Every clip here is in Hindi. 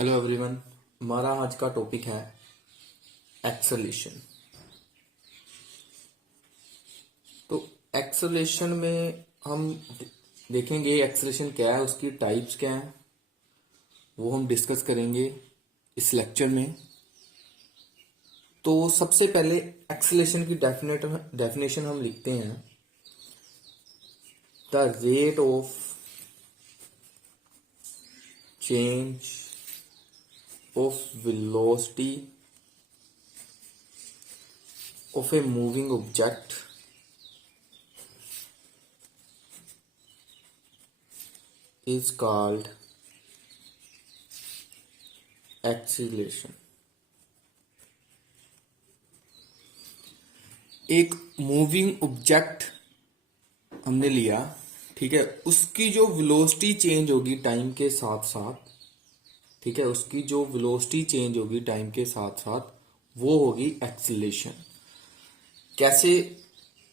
Hello everyone. हमारा आज का टॉपिक है एक्सेलेरेशन। तो एक्सेलेरेशन में हम देखेंगे एक्सेलेरेशन क्या है, उसकी टाइप्स क्या हैं, वो हम डिस्कस करेंगे इस लेक्चर में। तो सबसे पहले एक्सेलेरेशन की डेफिनेशन हम लिखते हैं, the rate of change of velocity of a moving object is called acceleration। एक मूविंग ऑब्जेक्ट हमने लिया, ठीक है, उसकी जो वेलोसिटी चेंज होगी टाइम के साथ साथ, ठीक है, उसकी जो वेलोसिटी चेंज होगी टाइम के साथ साथ वो होगी एक्सीलरेशन। कैसे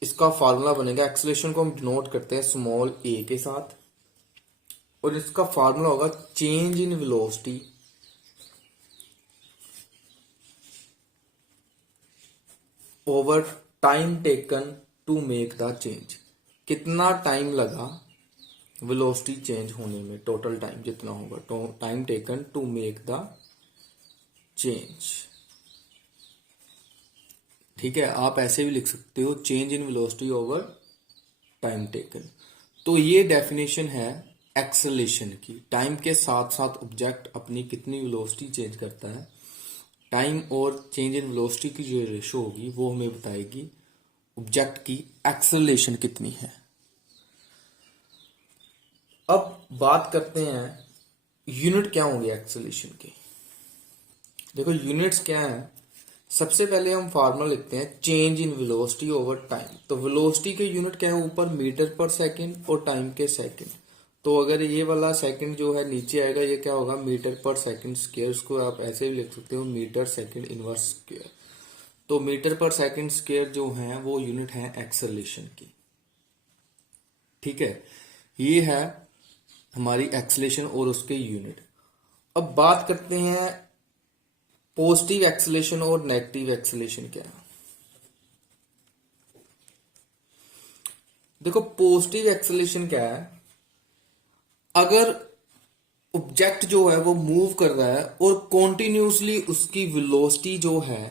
इसका फार्मूला बनेगा? एक्सीलरेशन को हम डिनोट करते हैं स्मॉल ए के साथ, और इसका फार्मूला होगा change in velocity over time taken to make the change. कितना टाइम लगा वेलोसिटी चेंज होने में, टोटल टाइम जितना होगा, time taken to make the change. ठीक है, आप ऐसे भी लिख सकते हो change in velocity over time taken. तो ये डेफिनेशन है एक्सेलेरेशन की। टाइम के साथ साथ ऑब्जेक्ट अपनी कितनी वेलोसिटी चेंज करता है, टाइम और चेंज इन वेलोसिटी की जो रेशो होगी वो हमें बताएगी ऑब्जेक्ट की एक्सेलेरेशन कितनी है। अब बात करते हैं यूनिट क्या होंगे एक्सेलेरेशन के। देखो यूनिट्स क्या है, सबसे पहले हम फार्मूला लिखते हैं change in velocity over time. तो वेलोसिटी के यूनिट क्या है, ऊपर मीटर पर सेकंड और टाइम के सेकंड। तो अगर ये वाला सेकंड जो है नीचे आएगा, ये क्या होगा, मीटर पर सेकंड स्क्वायर। उसको आप ऐसे भी लिख सकते हो मीटर सेकंड इनवर्स स्क्वायर। तो मीटर पर सेकंड स्क्वायर जो है वो यूनिट है एक्सेलेरेशन की। ठीक है, ये है हमारी एक्सेलेरेशन और उसके यूनिट। अब बात करते हैं पॉजिटिव एक्सेलेरेशन और नेगेटिव एक्सेलेरेशन क्या है। देखो पॉजिटिव एक्सेलेरेशन क्या है, अगर ऑब्जेक्ट जो है वो मूव कर रहा है और कॉन्टिन्यूसली उसकी वेलोसिटी जो है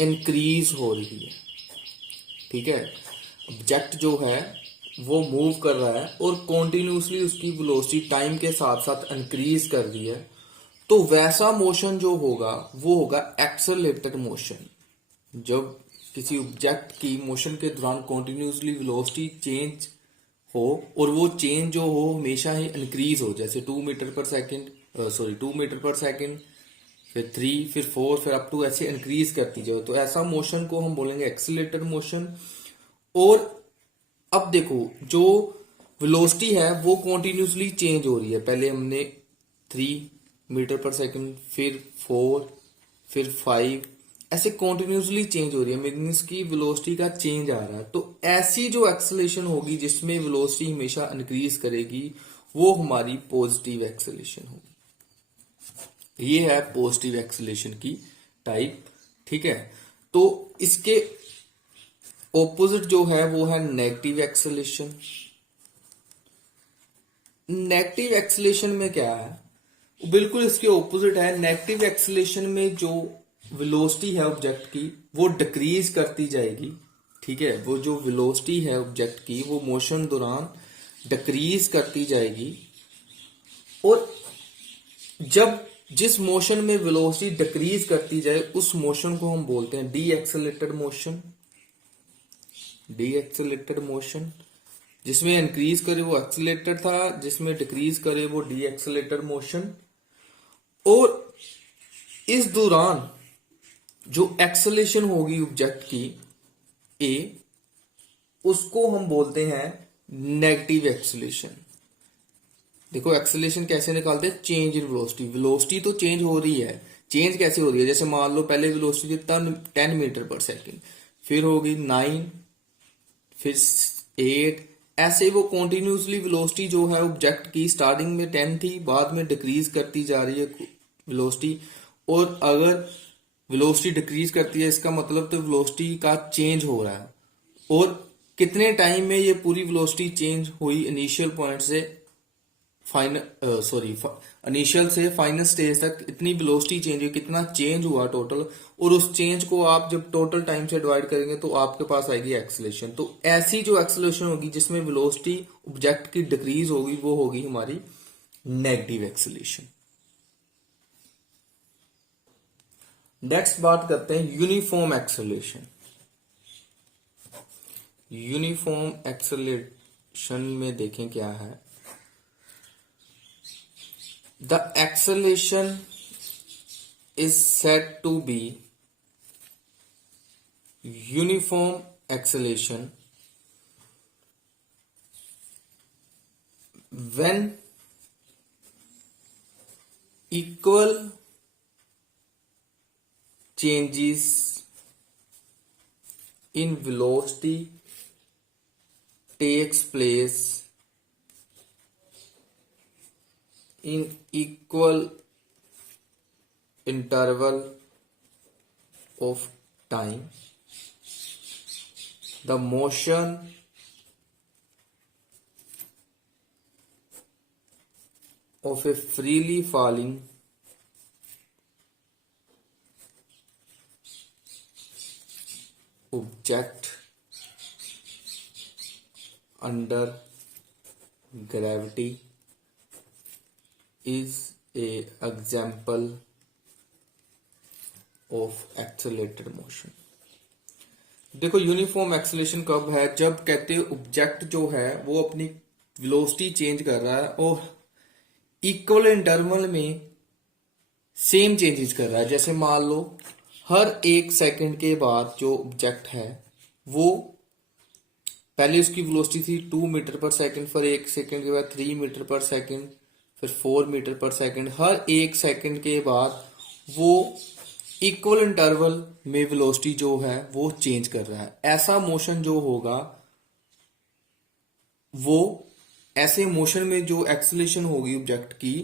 इंक्रीज हो रही है। ठीक है, ऑब्जेक्ट जो है वो मूव कर रहा है और कॉन्टिन्यूसली उसकी वेलोसिटी टाइम के साथ साथ इंक्रीज कर रही है, तो वैसा मोशन जो होगा वो होगा एक्सेलरेटेड मोशन। जब किसी ऑब्जेक्ट की मोशन के दौरान कॉन्टिन्यूसली वेलोसिटी चेंज हो और वो चेंज जो हो हमेशा ही इंक्रीज हो, जैसे 2 मीटर पर सेकंड, 2 मीटर पर सेकंड, फिर 3, फिर 4, फिर अप टू ऐसे इंक्रीज करती जाओ, तो ऐसा मोशन को हम बोलेंगे एक्सीलरेटेड मोशन। और अब देखो जो वेलोसिटी है वो कॉन्टिन्यूसली चेंज हो रही है। पहले हमने 3 मीटर पर सेकंड, फिर 4, फिर 5, ऐसे कॉन्टिन्यूसली चेंज हो रही है, मीन्स की वेलोसिटी का चेंज आ रहा है। तो ऐसी जो एक्सेलेरेशन होगी जिसमें वेलोसिटी हमेशा इंक्रीज करेगी वो हमारी पॉजिटिव एक्सेलेरेशन होगी। ये है पॉजिटिव एक्सेलेरेशन की टाइप। ठीक है, तो इसके ऑपोजिट जो है वो है नेगेटिव एक्सेलेरेशन। नेगेटिव एक्सेलेरेशन में क्या है, बिल्कुल इसके ऑपोजिट है। नेगेटिव एक्सेलेरेशन में जो वेलोसिटी है ऑब्जेक्ट की वो डिक्रीज करती जाएगी। ठीक है, वो जो वेलोसिटी है ऑब्जेक्ट की वो मोशन दौरान डिक्रीज करती जाएगी। और जब जिस मोशन में वेलोसिटी डिक्रीज करती जाए उस मोशन को हम बोलते हैं D accelerated motion. D accelerated motion, जिसमें इंक्रीज करे वो एक्सेलरेटेड था, जिसमें डिक्रीज करे वो डी एक्सेलरेटेड मोशन। और इस दौरान जो एक्सेलेरेशन होगी ऑब्जेक्ट की ए, उसको हम बोलते हैं नेगेटिव एक्सेलेरेशन। देखो एक्सेलेरेशन कैसे निकालते हैं, चेंज इन वेलोसिटी। वेलोसिटी तो चेंज हो रही है, चेंज कैसे हो रही है, जैसे मान लो पहले वेलोसिटी थी 10 मीटर पर सेकंड, फिर होगी 9, फिर 8, ऐसे वो कॉन्टिन्यूसली वेलोसिटी जो है ऑब्जेक्ट की स्टार्टिंग में 10 थी, बाद में डिक्रीज करती जा रही है वेलोसिटी। और अगर वेलोसिटी डिक्रीज करती है इसका मतलब तो वेलोसिटी का चेंज हो रहा है। और कितने टाइम में ये पूरी वेलोसिटी चेंज हुई इनिशियल पॉइंट से इनिशियल से फाइनल स्टेज तक, इतनी वेलोसिटी चेंज हुई, कितना चेंज हुआ टोटल, और उस चेंज को आप जब टोटल टाइम से डिवाइड करेंगे तो आपके पास आएगी एक्सेलेरेशन। तो ऐसी जो एक्सेलेरेशन होगी जिसमें वेलोसिटी ऑब्जेक्ट की डिक्रीज होगी वो होगी हमारी नेगेटिव एक्सेलेरेशन। नेक्स्ट बात करते हैं यूनिफॉर्म एक्सेलेरेशन। यूनिफॉर्म एक्सेलेरेशन में देखें क्या है। The acceleration is said to be uniform acceleration when equal changes in velocity takes place in equal interval of time. The motion of a freely falling object under gravity is a example of accelerated motion। देखो यूनिफॉर्म एक्सेलरेशन कब है, जब कहते हैं ऑब्जेक्ट जो है वो अपनी वेलोसिटी चेंज कर रहा है और इक्वल इंटरवल में सेम चेंजेस कर रहा है। जैसे मान लो हर 1 सेकंड के बाद जो ऑब्जेक्ट है वो पहले उसकी वेलोसिटी थी 2 मीटर पर सेकंड, फिर 1 सेकंड के बाद 3 मीटर पर सेकंड, फिर 4 मीटर पर सेकंड। हर 1 सेकंड के बाद वो इक्वल इंटरवल में वेलोसिटी जो है वो चेंज कर रहा है। ऐसा मोशन जो होगा वो ऐसे मोशन में जो एक्सेलरेशन होगी ऑब्जेक्ट की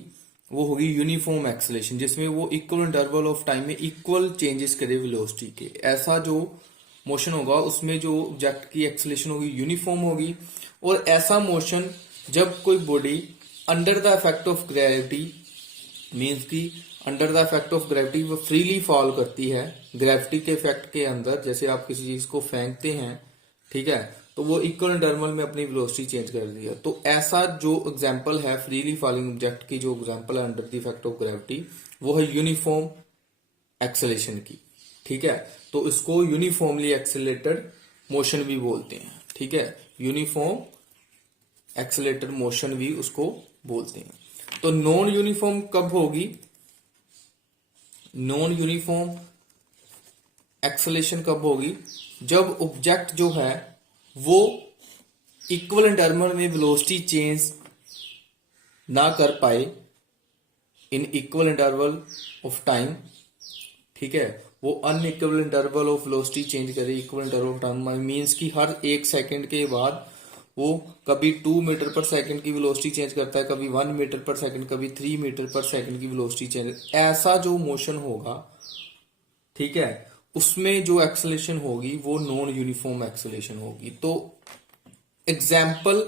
वो होगी यूनिफॉर्म एक्सेलरेशन, जिसमें वो इक्वल इंटरवल ऑफ टाइम में इक्वल चेंजेस करे वेलोसिटी के। ऐसा जो मोशन होगा उसमें जो ऑब्जेक्ट की एक्सेलरेशन होगी यूनिफॉर्म होगी। और ऐसा मोशन जब कोई body under the effect of gravity, means की under the effect of gravity वो फ्रीली फॉल करती है ग्रेविटी के इफेक्ट के अंदर। जैसे आप किसी चीज को फेंकते हैं, ठीक है, तो वो इक्वल इंटरवल में अपनी वेलोसिटी चेंज कर दी है। तो ऐसा जो एग्जांपल है फ्रीली फॉलिंग ऑब्जेक्ट की, जो एग्जांपल है under the effect of gravity, वो है यूनिफॉर्म एक्सेलरेशन की। ठीक है, तो इसको यूनिफॉर्मली एक्सेलरेटेड मोशन भी बोलते हैं। ठीक है, यूनिफॉर्म एक्सेलरेटेड मोशन भी उसको बोलते हैं। तो नॉन यूनिफॉर्म कब होगी? नॉन यूनिफॉर्म एक्सेलरेशन कब होगी? जब ऑब्जेक्ट जो है वो इक्वल इंटरवल में वेलोसिटी चेंज ना कर पाए in equal interval of time. ठीक है, वो unequal interval of velocity change करे equal interval of time, means कि हर 1 सेकंड के बाद वो कभी 2 मीटर पर सेकंड की वेलोसिटी चेंज करता है, कभी 1 मीटर पर सेकंड, कभी 3 मीटर पर सेकंड की वेलोसिटी चेंज। ऐसा जो मोशन होगा, ठीक है, उसमें जो एक्सेलरेशन होगी वो नॉन यूनिफॉर्म एक्सेलरेशन होगी। तो एग्जाम्पल,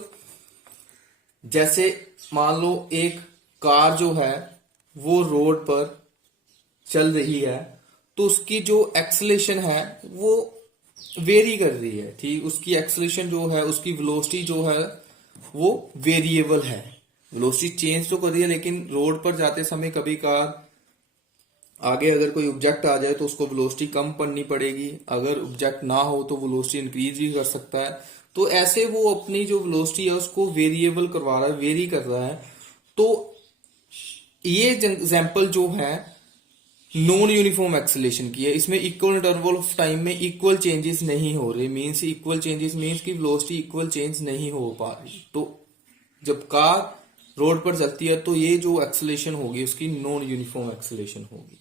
जैसे मान लो एक कार जो है वो रोड पर चल रही है, तो उसकी जो एक्सेलरेशन है वो वेरी कर रही है। ठीक, उसकी एक्सेलरेशन जो है, उसकी वेलोसिटी जो है वो वेरिएबल है। वेलोसिटी चेंज तो कर रही है, लेकिन रोड पर जाते समय कभी कार आगे अगर कोई ऑब्जेक्ट आ जाए तो उसको वेलोसिटी कम पड़नी पड़ेगी, अगर ऑब्जेक्ट ना हो तो वेलोसिटी इंक्रीज भी कर सकता है। तो ऐसे वो अपनी जो वेलोसिटी है उसको वेरिएबल करवा रहा है, वेरी कर रहा है। तो ये एग्जांपल जो है नॉन यूनिफॉर्म एक्सेलरेशन की है। इसमें इक्वल इंटरवल ऑफ टाइम में इक्वल चेंजेस नहीं हो रहे, मीन्स इक्वल चेंजेस मीन्स की वेलोसिटी इक्वल चेंज नहीं हो पा रही। तो जब कार रोड पर चलती है तो ये जो एक्सेलरेशन होगी उसकी नॉन यूनिफॉर्म एक्सेलरेशन होगी।